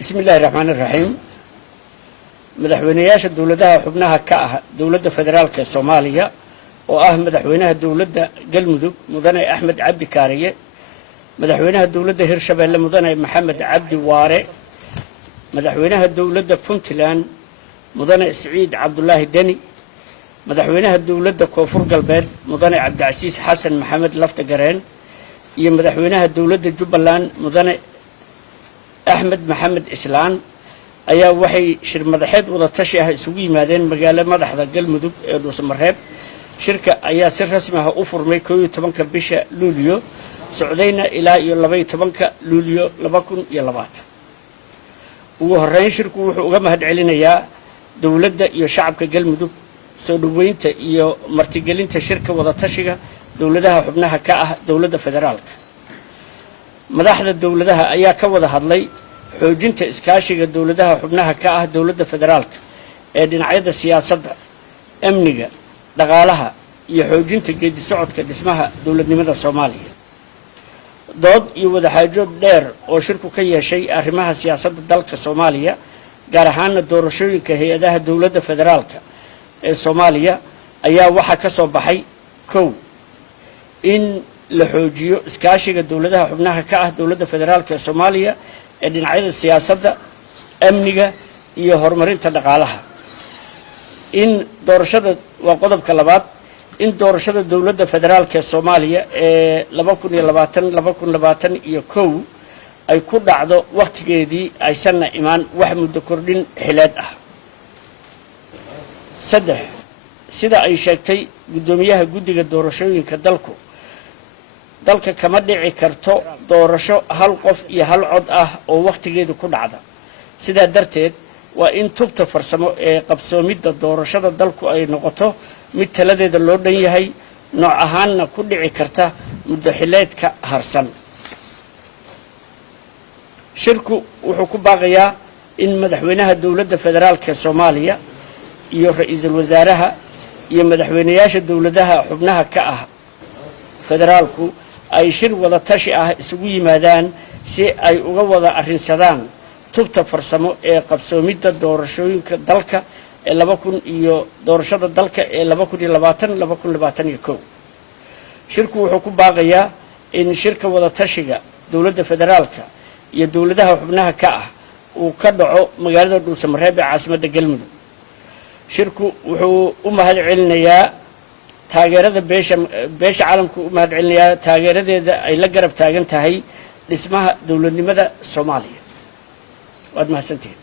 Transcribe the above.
بسم الله الرحمن الرحيم. مدحوينياش الدولة حبناها كأه دولة فدرالك الصومالية مدحوينها الدولة قلمذب مدني أحمد عبد كارية مدحوينها الدولة هرشبه مدني محمد عبد واري مدحوينها الدولة بونتلان مدني سعيد عبد الله الدني مدحوينها الدولة كوفور قلبين مدني عبد العزيز حسن محمد لفتقرين مدحوينها الدولة جبلان مدني أحمد محمد إسلام أيا وحي شر مدحيد وضع تشيها سوي مادين مقالة مدحضة قلمذب دوسمرهب شركة أيا سر رسمها أوفر ميكويو تبنك بيشا لوليو سعودينا إلى يلبي تبنك لوليو لبكن يلبات وهرين شركة وقامها علينا يا دولة يا شعب كقلمذب سودوينتا يا مرتجلينتا شركة وضع تشيها دولتها حبناها كأه دولة فدرالك مدحضة دولتها أيا كوضا هادلي xoojinta iskaashiga dawladaha xubnaha ka ah dawladda federaalka ee dhinacyada siyaasadda amniga dhaqaalaha iyo xoojinta geedi socodka dhismaha dawladnimada Soomaaliya dood iyo wada xaajood dheer oo shirku ka yeeshay arrimaha siyaasadda dalka Soomaaliya gaar ahaan doorashooyinka hay'adaha dawladda federaalka ee Soomaaliya ayaa waxa ka soo baxay kow in la xoojiyo iskaashiga dawladaha xubnaha ka ah dawladda federaalka ee Soomaaliya dhinacyada siyaasadda amniga iyo horumarinta dhaqaalaha in doorashada waa qodobka labaad in doorashada dawladda federaalka ee Soomaaliya ee 2020-2021 ay ku dhacdo waqtigeedii aysan imaan wax muddo kordhin xileed ah saddex sida ay sheegtay gudoomiyaha guddiga doorashooyinka dalka kama dhici karto doorasho hal qof iyo hal cod ah oo waqtigeedu ku dhacda sidaa darteed waa in tubta farsamo ee qabsoomidda doorashada dalku ay noqoto mid taladeeda loo dhan yahay nooc ahaanna ku dhici karta muddo xileedka harsan shirku wuxuu ku baaqayaa in madaxweynaha dawladda federaalka ee Soomaaliya iyo ra'iisul wasaaraha iyo madaxweynayaasha dawladaha xubnaha ka ah federaalku ay shir wada tashi ah isugu yimaadaan si ay uga wada arrinsadaan tubta farsamo ee qabsoomidda doorashooyinka dalka ee 2000 iyo doorashada dalka ee 2020-2021 shirku wuxuu ku baaqayaa in shirka wada tashiga dawladda federaalka iyo dawladaha xubnaha ka ah uu ka dhaco magaalada Dhuusamareeb ee caasimadda Galmudug shirku wuxuu u mahad celinayaa taageerada beesha caalamku u mahad celinayaa taageeradeeda ay la garab taagan tahay dhismaha dawladnimada Soomaaliya waad mahadsantihiin